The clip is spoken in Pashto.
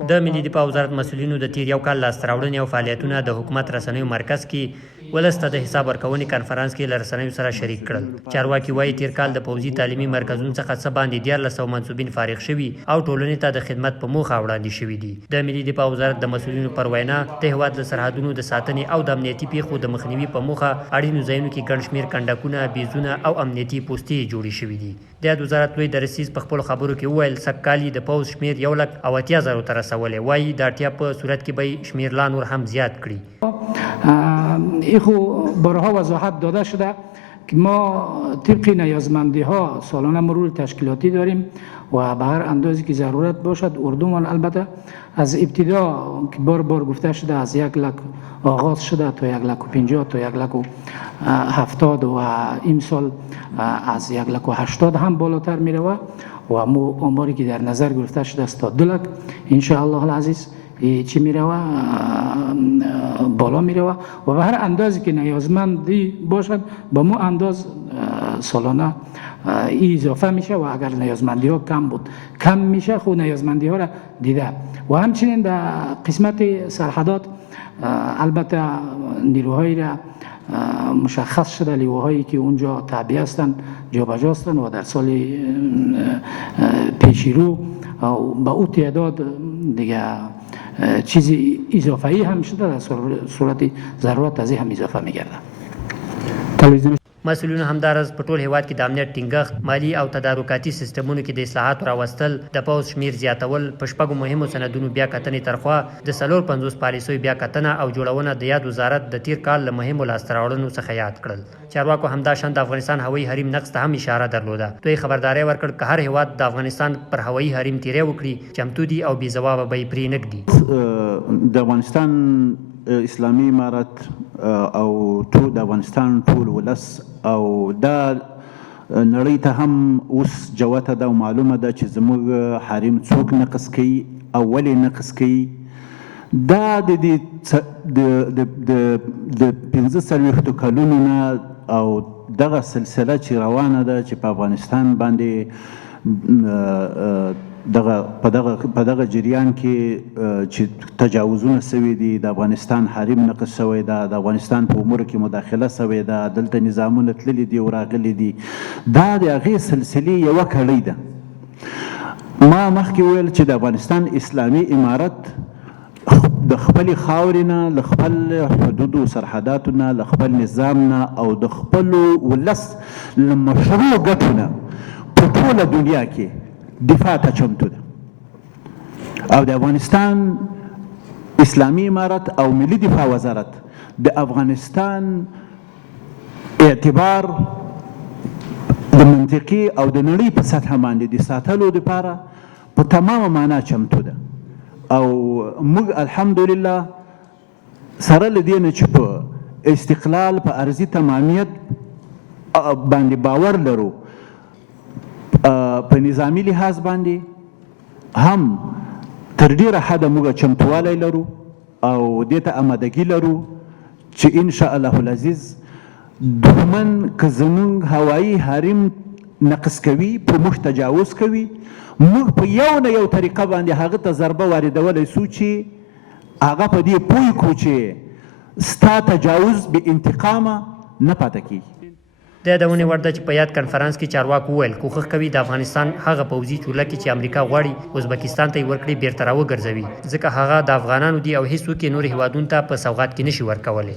د ملي دفاع وزارت مسؤلینو د تیر یو کال لاسته راوړنې او فعالیتونه د حکومت رسنیو مرکز کې ولسته د حساب ورکونې کانفرنس کې له رسنیو سره شریک کړل. چارواکي وایي تیر کال د پوځي تعلیمي مرکزونو څخه څه باندې 1400 منصوبین فارغ شوي او ټولنې ته د خدمت په موخه وړاندې شوي دي. د ملي دفاع وزارت د مسؤلینو پر وینا د هیواد له سرحدونو د ساتنې او د امنیتي پیښو د مخنیوي په موخه اړینو ځایونو کې ګڼ شمېر کنډکونه، بیزونه او امنیتي پوستې جوړې شوي دي. د وزارت لوی درسیز په خپل خبرو کې وویل سږکال د پوځ شمېر 1,80,000 ته رسولی. وایي د اړتیا په صورت کې به شمېر لا نور هم زیات کړي. ایخو بارها وضاحت داده شده که ما طبق نیازمندی ها سالانه مرور تشکیلاتی داریم و به هر اندازی که ضرورت باشد اردومان البته از ابتدا که بار گفته شده از 1,00,000 آغاز شده تا 1,50,000 تا 1,70,000 و امسال از 1,80,000 هم بالاتر می رود و آماری که در نظر گرفته شده است تا 2,00,000 ان شاء الله العزیز چی می رود بالا می رود و به هر اندازی که نیازمندی باشد با مو انداز سالانه اضافه میشه و اگر نیازمندی ها کم بود کم میشه. خود نیازمندی ها را دیده و همچنین در قسمت سرحدات البته نیروهایی را مشخص شده لیواهایی که اونجا تعبیه هستند جابجا هستند و در سال پیشرو با او تعداد دیگه چیز اضافه‌ای هم شده در صورت ضرورت از هم اضافه می‌گرده. مسؤلینو همدارس په ټول هیواد کې د امنیت ټینګښت، مالی او تدارکاتي سیستمونو کې د اصلاحاتو راوستل، د پوځ شمیر زیاتول، په شپږو مهمو سندونو بیا کتنې ترخوا د 450 پالیسیو بیا کتنه او جوړونه د یاد وزارت د تیر کال له مهمو لاسته راوړنو څخه یاد کړل. چارواکو همداشان د افغانستان هوایي حریم نقض ته هم اشاره درلوده. دوی خبرداری ورکړ که هر هیواد د افغانستان پر هوایي حریم تیری وکړي چمتو دي او بې ځوابه به یې پرې نږدي. د افغانستان اسلامي امارت او ټول د افغانستان ټول ولس او دا نړۍ ته هم اوس جوته ده او معلومه ده چې زموږ حریم څوک نقض کوي او ولې نقض کوي. دا د 45 کلونو نه او دغه سلسله چې روانه ده چې په افغانستان باندې په دغه جریان کې چې تجاوزونه سوي دي، د افغانستان حریم نقض شوی ده، د افغانستان په امورو کې مداخله سوې ده، دلته نظامونه تللي دي او راغلي دي، دا د هغې سلسلې یوه کړۍ ده. ما مخکې ویل چې د افغانستان اسلامي امارت د خپلې خاورې نه، له خپل حدودو سرحداتو نه، له خپل نظام نه او د خپلو ولس له مشروع ګټو نه په ټوله دنیا کې دفاع ته چمتو ده او د افغانستان اسلامي امارت او ملي دفاع وزارت د افغانستان اعتبار د منطقي او د نړۍ په سطح باندې د ساتلو لپاره په تمامه معنا چمتو ده او موږ الحمدلله سره له دې نه چې په استقلال په ارضي تمامیت باندې باور لرو، په نظامی لحاظ باندې هم تر ډیره حده موږ چمتوالی لرو او دې ته آمادګي لرو چې ان شاء الله العزیز دښمن که زموږ هوایي حریم نقض کوي، په موږ تجاوز کوي، موږ په یو نه یو طریقه باندې هغه ته ضربه واردولی سو چې هغه په دې پوه کړو چې ستا تجاوز بې انتقامه نه پاتې کیږي. د یادونې وړ ده چې په یاد کنفرانس کې چارواکو وویل کوښښ کوي د افغانستان هغه پوځي چورلکې چې امریکا غواړي ازبکستان ته یې ورکړي بیرته راوګرځوي، ځکه هغه د افغانانو دي او هیڅوک یې نورو هیوادونو ته په سوغات کې نشي ورکولی.